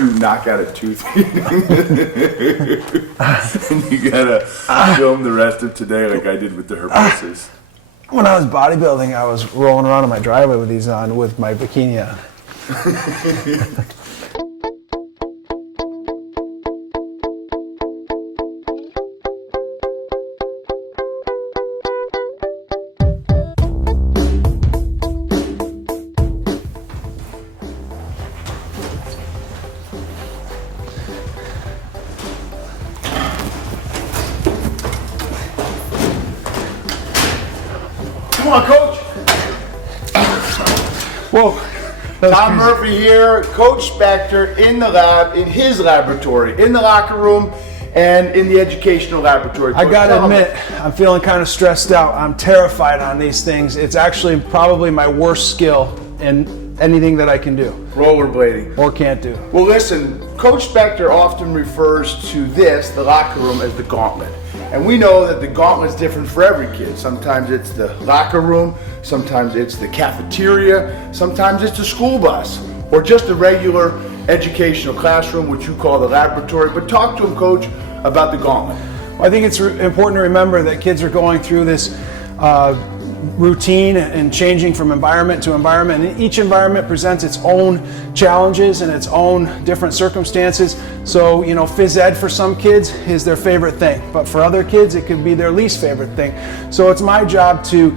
you knock out a tooth and you gotta film the rest of today like I did with the herpes. When I was bodybuilding, I was rolling around in my driveway with these on, with my bikini on. Come on, Coach. Whoa. Tom Murphy here, Coach Spector in the lab, in his laboratory, in the locker room, and in the educational laboratory. I gotta admit, I'm feeling kind of stressed out. I'm terrified on these things. It's actually probably my worst skill in anything that I can do. Rollerblading. Or can't do. Well, listen, Coach Spector often refers to this, the locker room, as the Gauntlet. And we know that the Gauntlet's different for every kid. Sometimes it's the locker room, sometimes it's the cafeteria, sometimes it's the school bus, or just a regular educational classroom, which you call the laboratory. But talk to him, Coach, about the Gauntlet. I think it's important to remember that kids are going through this routine and changing from environment to environment, and each environment presents its own challenges and its own different circumstances. So, you know, phys ed for some kids is their favorite thing, but for other kids it could be their least favorite thing. So it's my job to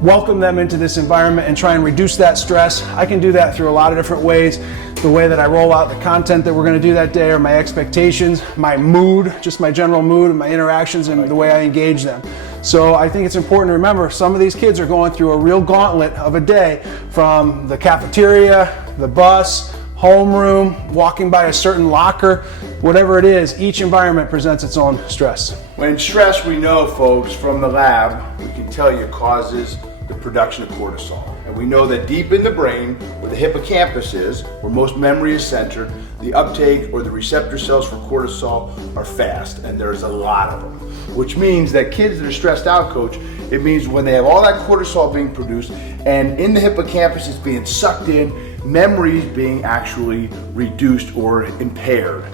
welcome them into this environment and try and reduce that stress. I can do that through a lot of different ways. The way that I roll out the content that we're going to do that day, or my expectations, my mood, just my general mood and my interactions and the way I engage them. So I think it's important to remember some of these kids are going through a real gauntlet of a day, from the cafeteria, the bus, homeroom, walking by a certain locker, whatever it is, each environment presents its own stress. When stress, we know, folks, from the lab, we can tell you causes the production of cortisol. And we know that deep in the brain, where the hippocampus is, where most memory is centered, the uptake or the receptor cells for cortisol are fast, and there's a lot of them. Which means that kids that are stressed out, Coach, it means when they have all that cortisol being produced, and in the hippocampus it's being sucked in, memory is being actually reduced or impaired.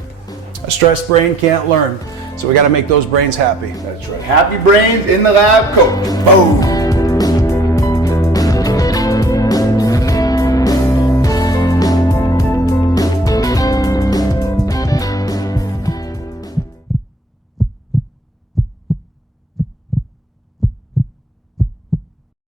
A stressed brain can't learn, so we got to make those brains happy. That's right. Happy brains in the lab, Coach. Boom.